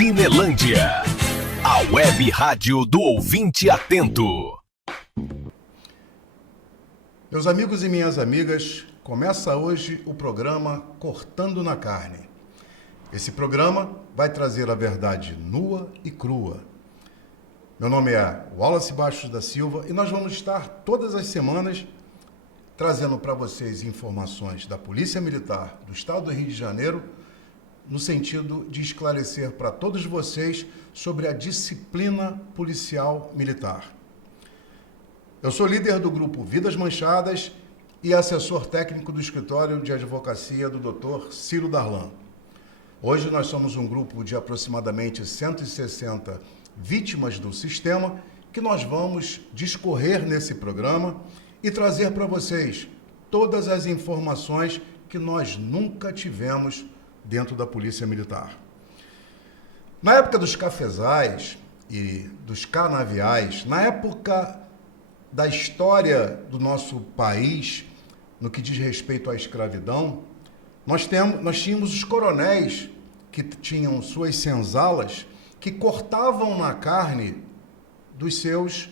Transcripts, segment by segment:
Cinelândia, a web rádio do ouvinte atento. Meus amigos e minhas amigas, começa hoje o programa Cortando na Carne. Esse programa vai trazer a verdade nua e crua. Meu nome é Wallace Bastos da Silva e nós vamos estar todas as semanas trazendo para vocês informações da Polícia Militar do Estado do Rio de Janeiro, no sentido de esclarecer para todos vocês sobre a disciplina policial militar. Eu sou líder do grupo Vidas Manchadas e assessor técnico do escritório de advocacia do Dr. Ciro Darlan. Hoje nós somos um grupo de aproximadamente 160 vítimas do sistema que nós vamos discorrer nesse programa e trazer para vocês todas as informações que nós nunca tivemos dentro da Polícia Militar. Na época dos cafezais e dos canaviais, na época da história do nosso país, no que diz respeito à escravidão, nós tínhamos os coronéis que tinham suas senzalas que cortavam na carne dos seus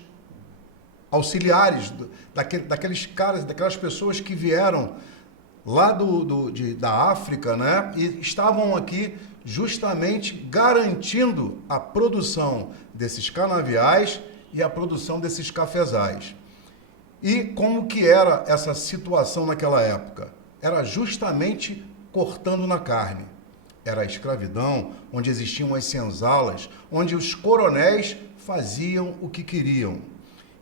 auxiliares, daqueles caras, daquelas pessoas que vieram lá da África, né? E estavam aqui justamente garantindo a produção desses canaviais e a produção desses cafezais. E como que era essa situação naquela época? Era justamente cortando na carne. Era a escravidão, onde existiam as senzalas, onde os coronéis faziam o que queriam.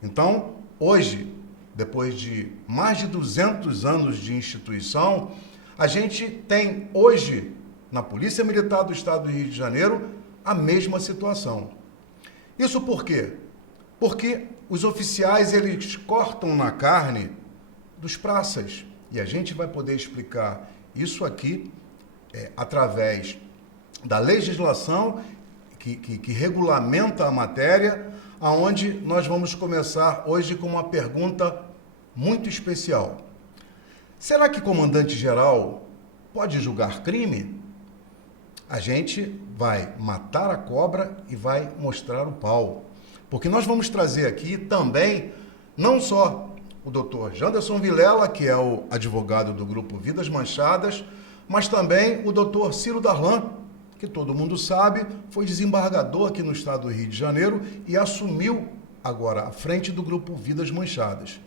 Então, hoje, depois de mais de 200 anos de instituição, a gente tem hoje, na Polícia Militar do Estado do Rio de Janeiro, a mesma situação. Isso por quê? Porque os oficiais, eles cortam na carne dos praças. E a gente vai poder explicar isso aqui através da legislação que regulamenta a matéria, aonde nós vamos começar hoje com uma pergunta muito especial. Será que comandante-geral pode julgar crime? A gente vai matar a cobra e vai mostrar o pau. Porque nós vamos trazer aqui também, não só o doutor Janderson Vilela, que é o advogado do grupo Vidas Manchadas, mas também o doutor Ciro Darlan, que todo mundo sabe, foi desembargador aqui no estado do Rio de Janeiro e assumiu agora a frente do grupo Vidas Manchadas.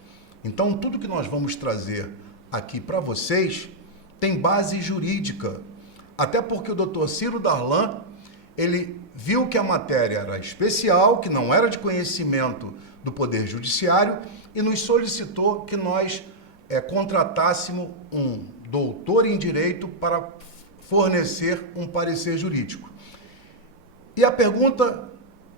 Então, tudo que nós vamos trazer aqui para vocês tem base jurídica, até porque o doutor Ciro Darlan, ele viu que a matéria era especial, que não era de conhecimento do Poder Judiciário e nos solicitou que nós contratássemos um doutor em Direito para fornecer um parecer jurídico. E a pergunta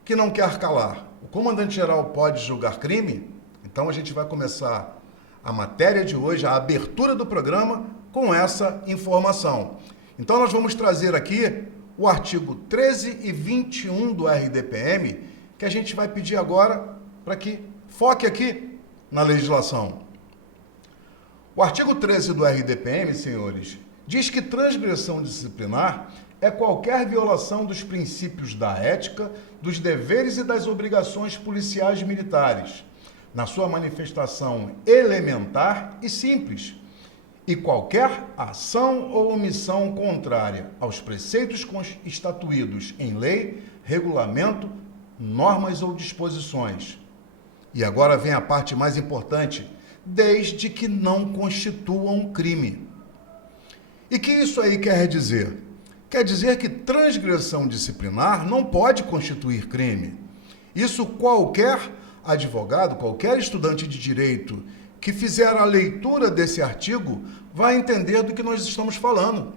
que não quer calar: o comandante-geral pode julgar crime? Então a gente vai começar a matéria de hoje, a abertura do programa, com essa informação. Então nós vamos trazer aqui o artigo 13 e 21 do RDPM, que a gente vai pedir agora para que foque aqui na legislação. O artigo 13 do RDPM, senhores, diz que transgressão disciplinar é qualquer violação dos princípios da ética, dos deveres e das obrigações policiais militares, na sua manifestação elementar e simples, e qualquer ação ou omissão contrária aos preceitos estatuídos em lei, regulamento, normas ou disposições. E agora vem a parte mais importante: desde que não constituam crime. E que isso aí quer dizer? Quer dizer que transgressão disciplinar não pode constituir crime. Isso qualquer advogado, qualquer estudante de direito que fizer a leitura desse artigo vai entender do que nós estamos falando.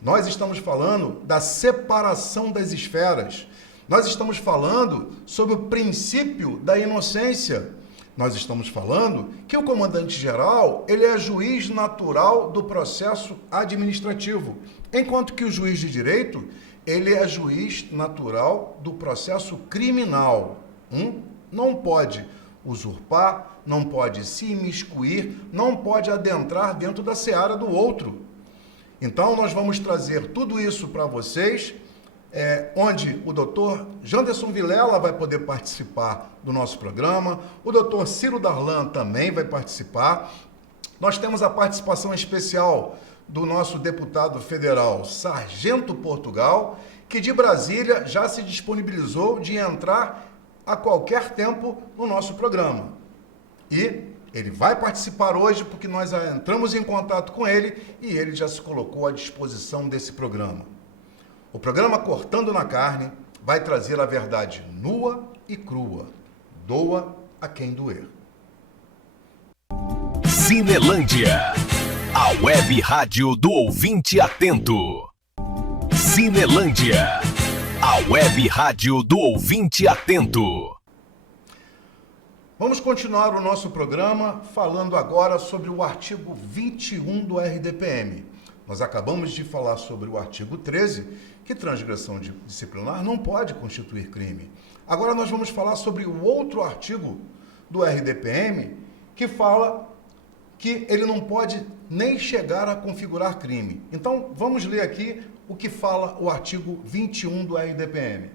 Nós estamos falando da separação das esferas. Nós estamos falando sobre o princípio da inocência. Nós estamos falando que o comandante-geral, ele é juiz natural do processo administrativo, enquanto que o juiz de direito, ele é juiz natural do processo criminal. Não pode usurpar, não pode se imiscuir, não pode adentrar dentro da seara do outro. Então, nós vamos trazer tudo isso para vocês onde o doutor Janderson Vilela vai poder participar do nosso programa, o doutor Ciro Darlan também vai participar. Nós temos a participação especial do nosso deputado federal Sargento Portugal, que de Brasília já se disponibilizou de entrar a qualquer tempo no nosso programa. E ele vai participar hoje porque nós entramos em contato com ele e ele já se colocou à disposição desse programa. O programa Cortando na Carne vai trazer a verdade nua e crua. Doa a quem doer. Cinelândia, a web rádio do ouvinte atento. Cinelândia, a web rádio do ouvinte atento. Vamos continuar o nosso programa falando agora sobre o artigo 21 do RDPM. Nós acabamos de falar sobre o artigo 13, que transgressão disciplinar não pode constituir crime. Agora nós vamos falar sobre o outro artigo do RDPM, que fala que ele não pode nem chegar a configurar crime. Então, vamos ler aqui o que fala o artigo 21 do RDPM.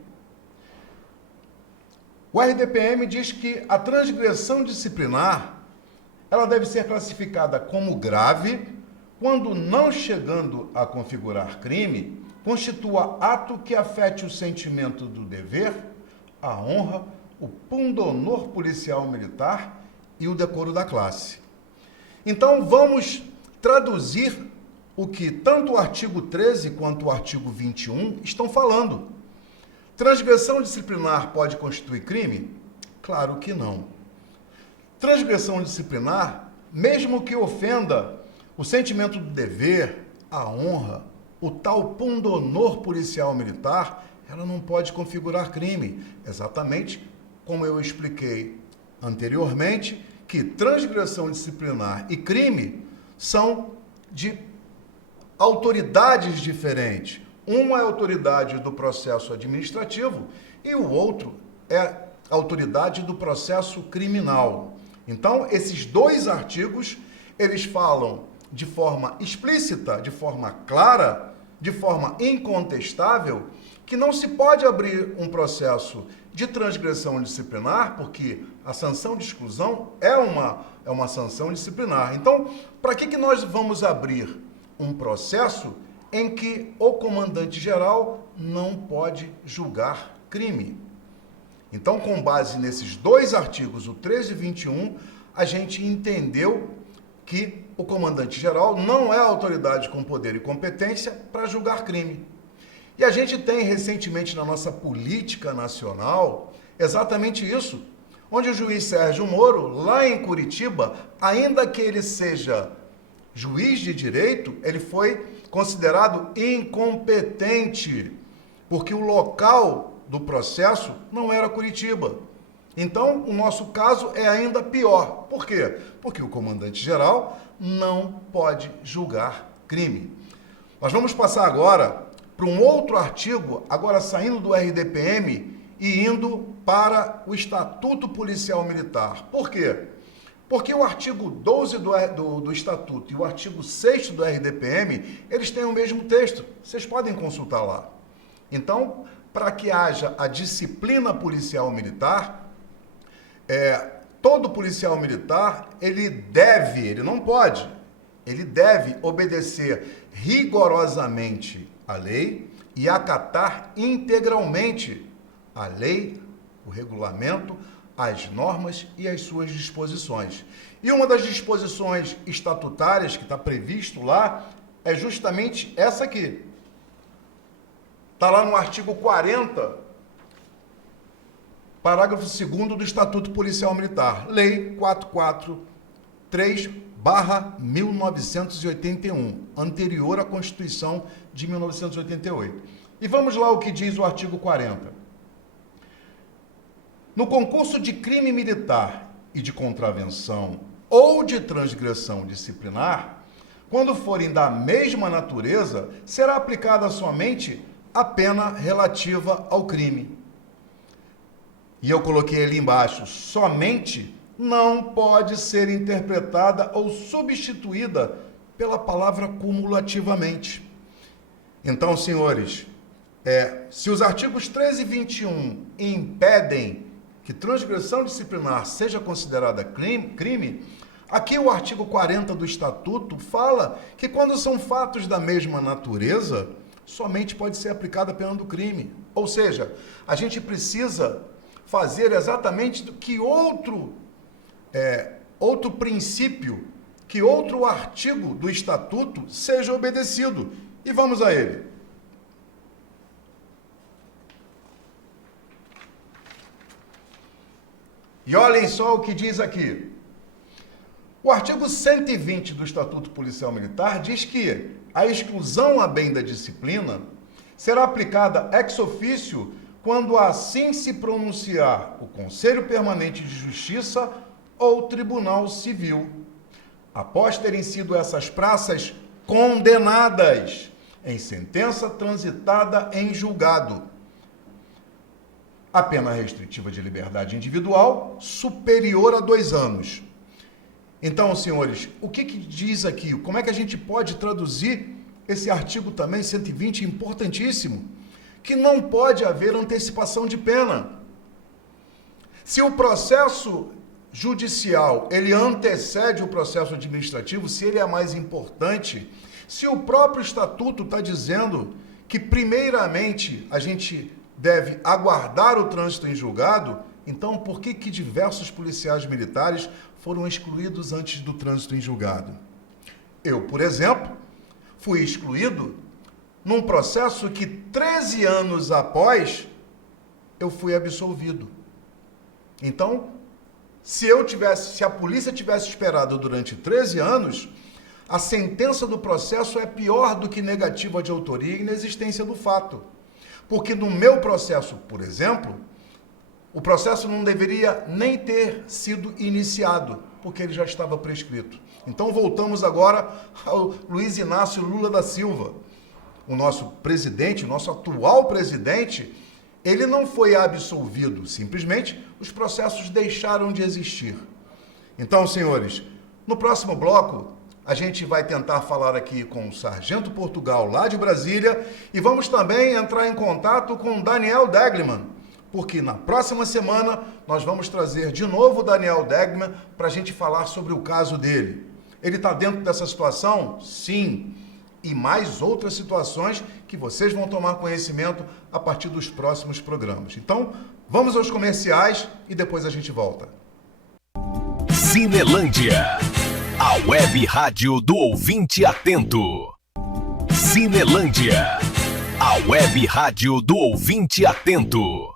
O RDPM diz que a transgressão disciplinar, ela deve ser classificada como grave quando, não chegando a configurar crime, constitua ato que afete o sentimento do dever, a honra, o pundonor policial militar e o decoro da classe. Então, vamos traduzir o que tanto o artigo 13 quanto o artigo 21 estão falando. Transgressão disciplinar pode constituir crime? Claro que não. Transgressão disciplinar, mesmo que ofenda o sentimento do dever, a honra, o tal pundonor policial militar, ela não pode configurar crime. Exatamente como eu expliquei anteriormente, que transgressão disciplinar e crime são de autoridades diferentes. Uma é a autoridade do processo administrativo e o outro é a autoridade do processo criminal. Então, esses dois artigos, eles falam de forma explícita, de forma clara, de forma incontestável, que não se pode abrir um processo de transgressão disciplinar, porque a sanção de exclusão é uma sanção disciplinar. Então, para que nós vamos abrir um processo em que o comandante-geral não pode julgar crime? Então, com base nesses dois artigos, o 13 e 21, a gente entendeu que o comandante-geral não é a autoridade com poder e competência para julgar crime. E a gente tem recentemente na nossa política nacional exatamente isso, onde o juiz Sérgio Moro, lá em Curitiba, ainda que ele seja juiz de direito, ele foi considerado incompetente, porque o local do processo não era Curitiba. Então, o nosso caso é ainda pior. Por quê? Porque o comandante-geral não pode julgar crime. Nós vamos passar agora para um outro artigo, agora saindo do RDPM e indo para o Estatuto Policial Militar. Por quê? Porque o artigo 12 do Estatuto e o artigo 6º do RDPM, eles têm o mesmo texto. Vocês podem consultar lá. Então, para que haja a disciplina policial militar, todo policial militar, ele deve obedecer rigorosamente a lei e acatar integralmente a lei, o regulamento, as normas e as suas disposições. E uma das disposições estatutárias que está previsto lá é justamente essa aqui. Está lá no artigo 40, parágrafo 2º do Estatuto Policial Militar, Lei 443/1981, anterior à Constituição de 1988. E vamos lá o que diz o artigo 40. No concurso de crime militar e de contravenção ou de transgressão disciplinar, quando forem da mesma natureza, será aplicada somente a pena relativa ao crime. E eu coloquei ali embaixo, somente não pode ser interpretada ou substituída pela palavra cumulativamente. Então, senhores, Se os artigos 13 e 21 impedem que transgressão disciplinar seja considerada crime, aqui o artigo 40 do Estatuto fala que quando são fatos da mesma natureza, somente pode ser aplicada a pena do crime. Ou seja, a gente precisa fazer exatamente do que outro princípio, que outro artigo do Estatuto seja obedecido. E vamos a ele. E olhem só o que diz aqui. O artigo 120 do Estatuto Policial Militar diz que a exclusão a bem da disciplina será aplicada ex officio quando assim se pronunciar o Conselho Permanente de Justiça ou Tribunal Civil, após terem sido essas praças condenadas em sentença transitada em julgado. A pena restritiva de liberdade individual superior a 2 anos. Então, senhores, o que diz aqui? Como é que a gente pode traduzir esse artigo também, 120, importantíssimo? Que não pode haver antecipação de pena. Se o processo judicial, ele antecede o processo administrativo, se ele é mais importante, se o próprio estatuto está dizendo que, primeiramente, a gente deve aguardar o trânsito em julgado, então por que diversos policiais militares foram excluídos antes do trânsito em julgado? Eu, por exemplo, fui excluído num processo que 13 anos após eu fui absolvido. Então, se a polícia tivesse esperado durante 13 anos, a sentença do processo é pior do que negativa de autoria e inexistência do fato. Porque no meu processo, por exemplo, o processo não deveria nem ter sido iniciado, porque ele já estava prescrito. Então voltamos agora ao Luiz Inácio Lula da Silva. O nosso presidente, o nosso atual presidente, ele não foi absolvido, simplesmente os processos deixaram de existir. Então, senhores, no próximo bloco, a gente vai tentar falar aqui com o Sargento Portugal, lá de Brasília, e vamos também entrar em contato com Daniel Deglman, porque na próxima semana nós vamos trazer de novo o Daniel Deglman para a gente falar sobre o caso dele. Ele está dentro dessa situação? Sim. E mais outras situações que vocês vão tomar conhecimento a partir dos próximos programas. Então, vamos aos comerciais e depois a gente volta. Cinelândia, a web rádio do ouvinte atento. Cinelândia, a web rádio do ouvinte atento.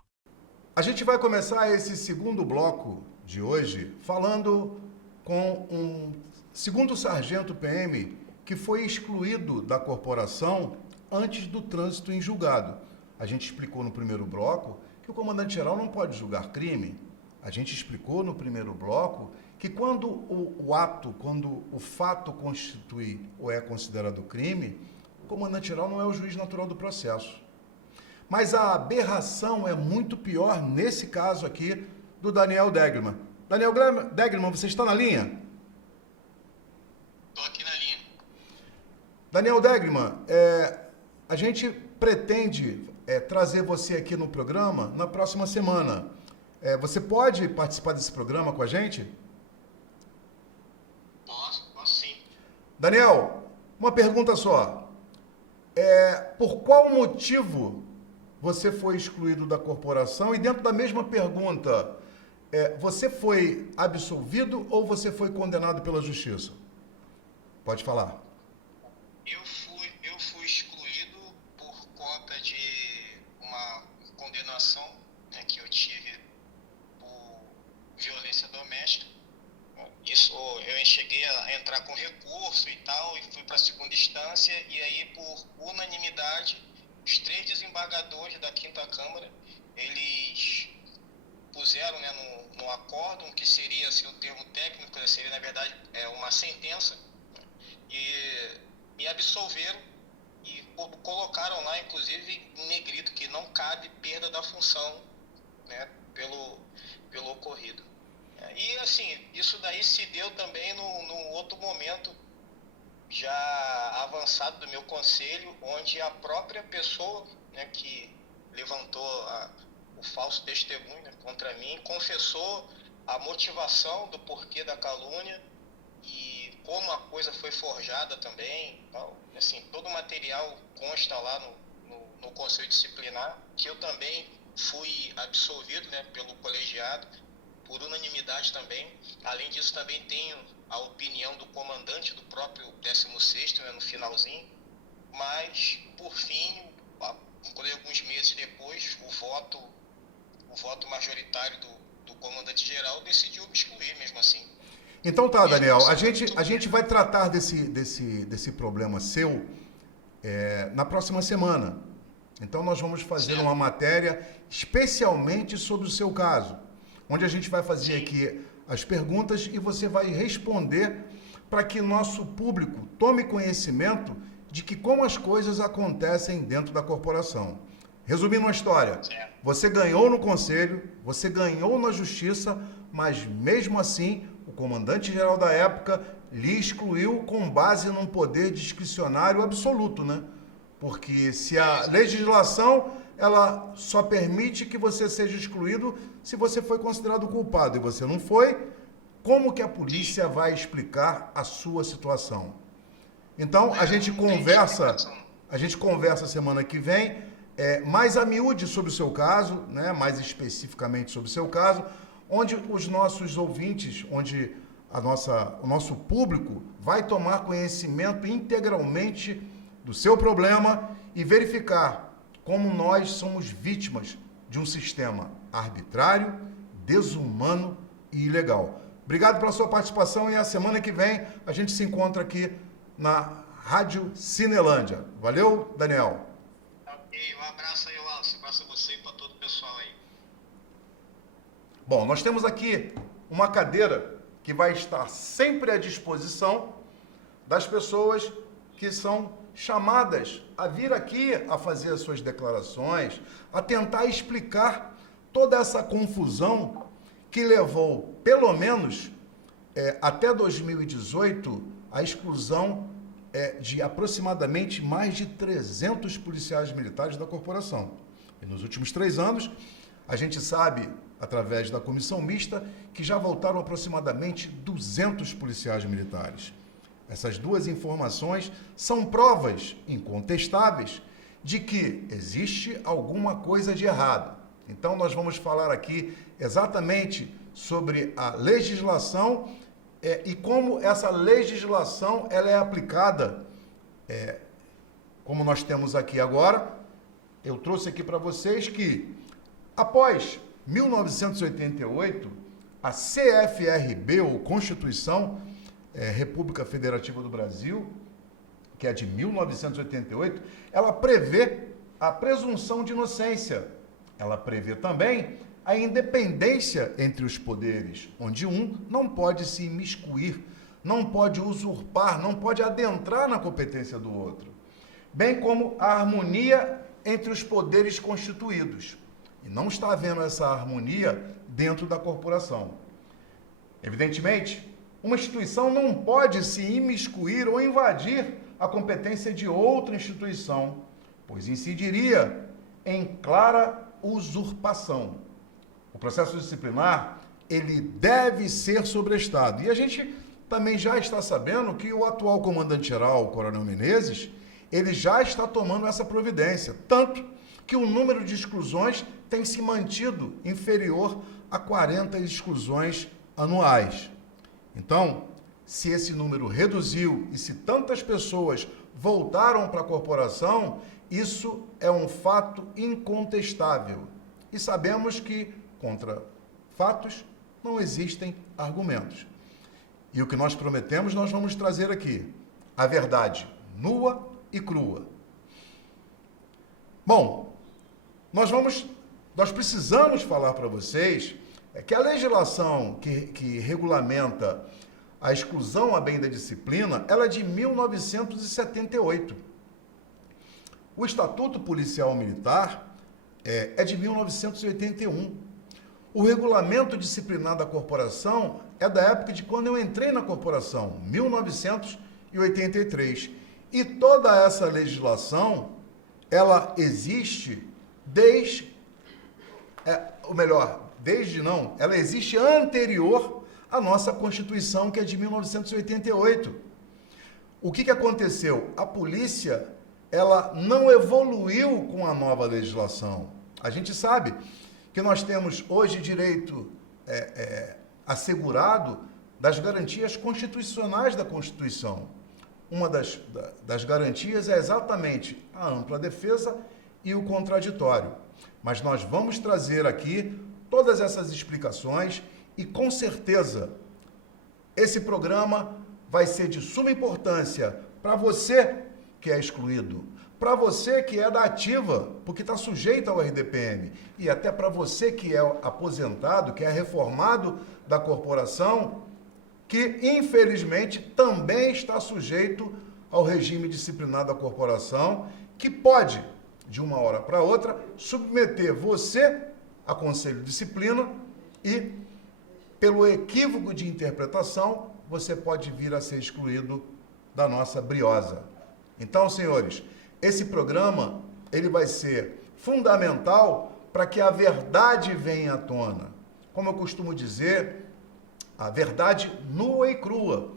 A gente vai começar esse segundo bloco de hoje falando com um segundo sargento PM que foi excluído da corporação antes do trânsito em julgado. A gente explicou no primeiro bloco que o comandante-geral não pode julgar crime. A gente explicou no primeiro bloco que quando quando o fato constitui ou é considerado crime, o comandante-geral não é o juiz natural do processo. Mas a aberração é muito pior nesse caso aqui do Daniel Deglman. Daniel Deglman, você está na linha? Estou aqui na linha. Daniel Deglman, a gente pretende trazer você aqui no programa na próxima semana. Você pode participar desse programa com a gente? Posso sim. Daniel, uma pergunta só. Por qual motivo você foi excluído da corporação? E dentro da mesma pergunta, você foi absolvido ou você foi condenado pela justiça? Pode falar. Eu fui excluído por conta de uma condenação, né, que eu tive por violência doméstica. Isso, eu cheguei a entrar com recurso e tal, e fui para a segunda instância, e aí, por unanimidade, os 3 desembargadores da Quinta Câmara, eles puseram, né, no acórdão, que seria, assim, o termo técnico, seria, na verdade, uma sentença, e me absolveram e colocaram lá, inclusive, em negrito, que não cabe perda da função, né, pelo ocorrido. E, assim, isso daí se deu também no outro momento já avançado do meu conselho, onde a própria pessoa né, que levantou o falso testemunho, né, contra mim, confessou a motivação do porquê da calúnia e como a coisa foi forjada também. Tal. Assim, todo o material consta lá no Conselho Disciplinar, que eu também fui absolvido, né, pelo colegiado, por unanimidade também. Além disso, também tenho a opinião do comandante do próprio 16º, né, no finalzinho, mas, por fim, alguns meses depois, o voto majoritário do comandante-geral decidiu me excluir mesmo assim. Então tá, Daniel, a gente vai tratar desse problema seu na próxima semana. Então nós vamos fazer uma matéria especialmente sobre o seu caso, onde a gente vai fazer aqui as perguntas e você vai responder para que nosso público tome conhecimento de que como as coisas acontecem dentro da corporação. Resumindo a história, você ganhou no conselho, você ganhou na justiça, mas mesmo assim o comandante-geral da época lhe excluiu com base num poder discricionário absoluto, né? Porque se a legislação, ela só permite que você seja excluído se você foi considerado culpado e você não foi, como que a polícia vai explicar a sua situação? Então, a gente conversa semana que vem, mais a miúde sobre o seu caso, né? Mais especificamente sobre o seu caso, onde os nossos ouvintes, onde o nosso público vai tomar conhecimento integralmente do seu problema e verificar como nós somos vítimas de um sistema arbitrário, desumano e ilegal. Obrigado pela sua participação e a semana que vem a gente se encontra aqui na Rádio Cinelândia. Valeu, Daniel. Ok, um abraço aí, Wallace. Um abraço a você e para todo o pessoal aí. Bom, nós temos aqui uma cadeira que vai estar sempre à disposição das pessoas que são chamadas a vir aqui a fazer as suas declarações, a tentar explicar toda essa confusão que levou, pelo menos, até 2018, a exclusão de aproximadamente mais de 300 policiais militares da corporação. E nos últimos 3 anos, a gente sabe, através da comissão mista, que já voltaram aproximadamente 200 policiais militares. Essas duas informações são provas incontestáveis de que existe alguma coisa de errado. Então, nós vamos falar aqui exatamente sobre a legislação e como essa legislação ela é aplicada, como nós temos aqui agora. Eu trouxe aqui para vocês que, após 1988, a CFRB, ou Constituição República Federativa do Brasil, que é de 1988, ela prevê a presunção de inocência. Ela prevê também a independência entre os poderes, onde um não pode se imiscuir, não pode usurpar, não pode adentrar na competência do outro, bem como a harmonia entre os poderes constituídos. E não está havendo essa harmonia dentro da corporação. Evidentemente, uma instituição não pode se imiscuir ou invadir a competência de outra instituição, pois incidiria em clara usurpação. O processo disciplinar, ele deve ser sobrestado. E a gente também já está sabendo que o atual comandante-geral, o Coronel Menezes, ele já está tomando essa providência, tanto que o número de exclusões tem se mantido inferior a 40 exclusões anuais. Então, se esse número reduziu e se tantas pessoas voltaram para a corporação, isso é um fato incontestável. E sabemos que, contra fatos, não existem argumentos. E o que nós prometemos, nós vamos trazer aqui. A verdade nua e crua. Bom, nós precisamos falar para vocês que a legislação que regulamenta a exclusão a bem da disciplina, ela é de 1978. O Estatuto Policial Militar é de 1981. O regulamento disciplinar da corporação é da época de quando eu entrei na corporação, 1983. E toda essa legislação, ela existe ela existe anterior à nossa Constituição, que é de 1988. O que aconteceu? A polícia, ela não evoluiu com a nova legislação. A gente sabe que nós temos hoje direito assegurado das garantias constitucionais da Constituição. Uma das garantias é exatamente a ampla defesa e o contraditório. Mas nós vamos trazer aqui todas essas explicações e, com certeza, esse programa vai ser de suma importância para você que é excluído, para você que é da ativa, porque está sujeito ao RDPM, e até para você que é aposentado, que é reformado da corporação, que, infelizmente, também está sujeito ao regime disciplinar da corporação, que pode, de uma hora para outra, submeter você a conselho de disciplina e, pelo equívoco de interpretação, você pode vir a ser excluído da nossa briosa. Então, senhores, esse programa ele vai ser fundamental para que a verdade venha à tona. Como eu costumo dizer, a verdade nua e crua.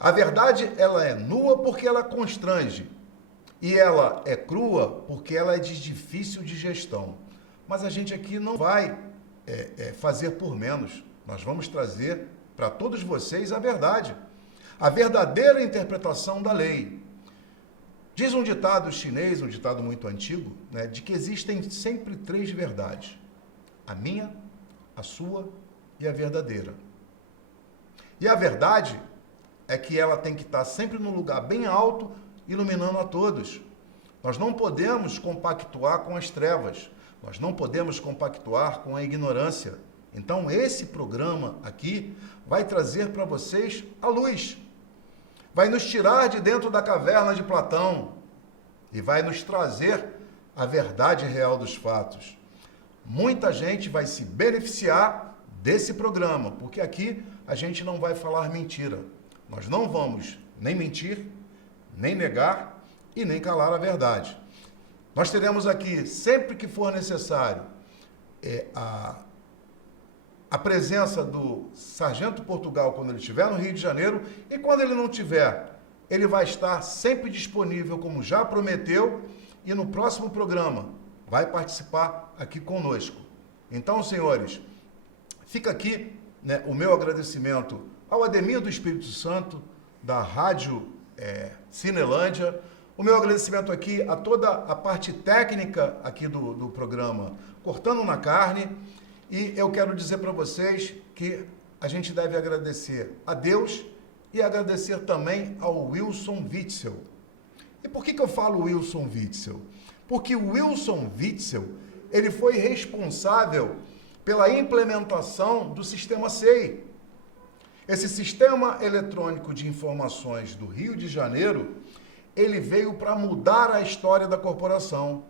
A verdade, ela é nua porque ela constrange. E ela é crua porque ela é de difícil digestão. Mas a gente aqui não vai fazer por menos. Nós vamos trazer para todos vocês a verdade. A verdadeira interpretação da lei. Diz um ditado chinês, um ditado muito antigo, né, de que existem sempre 3 verdades. A minha, a sua e a verdadeira. E a verdade é que ela tem que estar sempre num lugar bem alto, iluminando a todos. Nós não podemos compactuar com as trevas. Nós não podemos compactuar com a ignorância. Então, esse programa aqui vai trazer para vocês a luz. Vai nos tirar de dentro da caverna de Platão e vai nos trazer a verdade real dos fatos. Muita gente vai se beneficiar desse programa, porque aqui a gente não vai falar mentira. Nós não vamos nem mentir, nem negar e nem calar a verdade. Nós teremos aqui, sempre que for necessário, a presença do Sargento Portugal quando ele estiver no Rio de Janeiro, e quando ele não estiver, ele vai estar sempre disponível, como já prometeu, e no próximo programa vai participar aqui conosco. Então, senhores, fica aqui, né, o meu agradecimento ao Ademir do Espírito Santo, da Rádio Cinelândia, o meu agradecimento aqui a toda a parte técnica aqui do programa Cortando na Carne, e eu quero dizer para vocês que a gente deve agradecer a Deus e agradecer também ao Wilson Witzel. E por que eu falo Wilson Witzel? Porque o Wilson Witzel, ele foi responsável pela implementação do Sistema SEI. Esse Sistema Eletrônico de Informações do Rio de Janeiro, ele veio para mudar a história da corporação.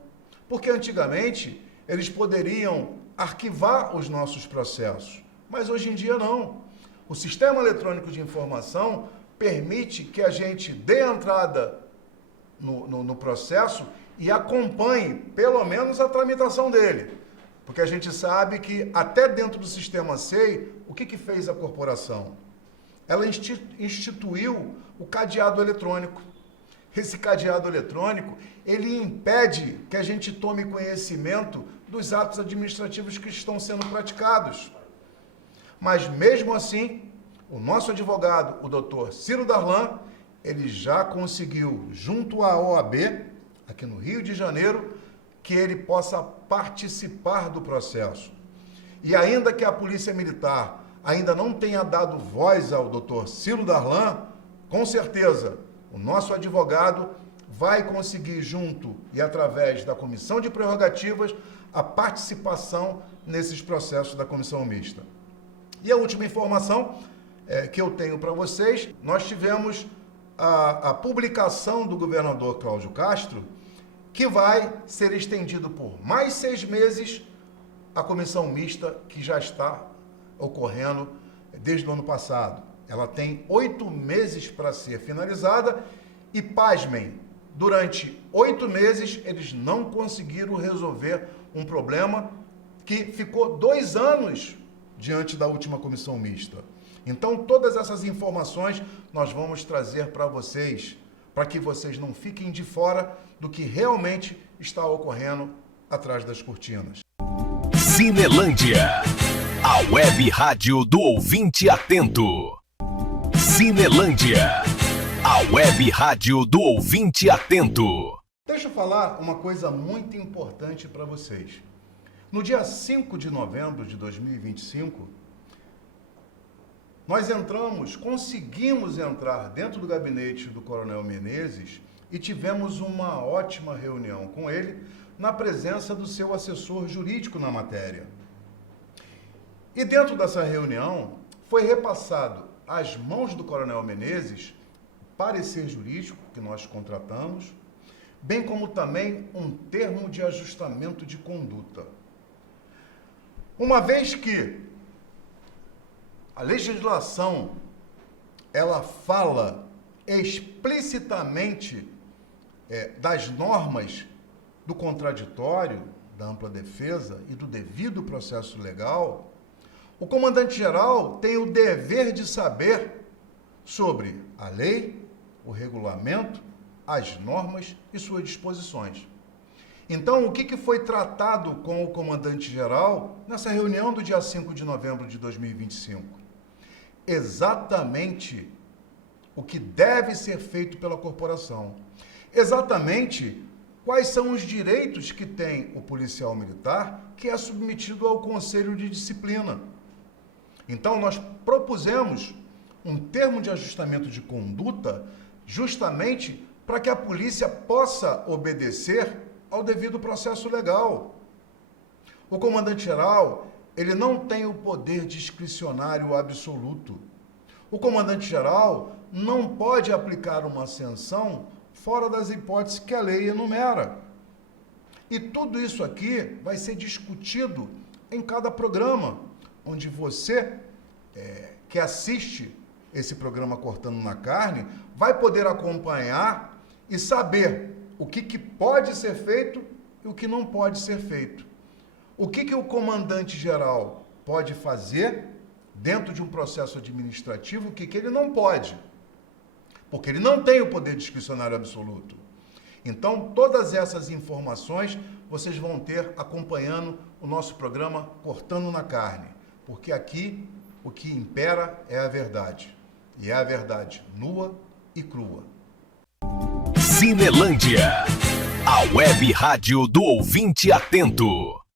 Porque antigamente eles poderiam arquivar os nossos processos, mas hoje em dia não. O Sistema Eletrônico de Informação permite que a gente dê entrada no processo e acompanhe, pelo menos, a tramitação dele. Porque a gente sabe que, até dentro do Sistema SEI, o que fez a corporação? Ela instituiu o cadeado eletrônico. Esse cadeado eletrônico, ele impede que a gente tome conhecimento dos atos administrativos que estão sendo praticados. Mas, mesmo assim, o nosso advogado, o doutor Ciro Darlan, ele já conseguiu, junto à OAB, aqui no Rio de Janeiro, que ele possa participar do processo. E ainda que a Polícia Militar ainda não tenha dado voz ao doutor Ciro Darlan, com certeza, o nosso advogado vai conseguir, junto e através da Comissão de Prerrogativas, a participação nesses processos da Comissão Mista. E a última informação que eu tenho para vocês, nós tivemos a publicação do governador Cláudio Castro, que vai ser estendido por mais 6 meses a Comissão Mista, que já está ocorrendo desde o ano passado. Ela tem 8 meses para ser finalizada e, pasmem, durante 8 meses, eles não conseguiram resolver um problema que ficou 2 anos diante da última comissão mista. Então, todas essas informações nós vamos trazer para vocês, para que vocês não fiquem de fora do que realmente está ocorrendo atrás das cortinas. Cinelândia, a web rádio do ouvinte atento. Cinelândia, a web rádio do ouvinte atento. Deixa eu falar uma coisa muito importante para vocês. No dia 5 de novembro de 2025, nós conseguimos entrar dentro do gabinete do Coronel Menezes e tivemos uma ótima reunião com ele, na presença do seu assessor jurídico na matéria. E dentro dessa reunião, foi repassado às mãos do Coronel Menezes o parecer jurídico que nós contratamos, bem como também um termo de ajustamento de conduta. Uma vez que a legislação, ela fala explicitamente das normas do contraditório, da ampla defesa e do devido processo legal, o comandante-geral tem o dever de saber sobre a lei, o regulamento, as normas e suas disposições. Então, o que foi tratado com o comandante-geral nessa reunião do dia 5 de novembro de 2025? Exatamente o que deve ser feito pela corporação. Exatamente quais são os direitos que tem o policial militar que é submetido ao Conselho de Disciplina. Então, nós propusemos um termo de ajustamento de conduta justamente para que a polícia possa obedecer ao devido processo legal. O comandante-geral, ele não tem o poder discricionário absoluto. O comandante-geral não pode aplicar uma sanção fora das hipóteses que a lei enumera. E tudo isso aqui vai ser discutido em cada programa, onde você, que assiste esse programa Cortando na Carne, vai poder acompanhar e saber o que pode ser feito e o que não pode ser feito. O que o comandante-geral pode fazer dentro de um processo administrativo, o que ele não pode. Porque ele não tem o poder discricionário absoluto. Então, todas essas informações vocês vão ter acompanhando o nosso programa Cortando na Carne. Porque aqui o que impera é a verdade. E é a verdade nua e crua. Cinelândia, a web rádio do ouvinte atento.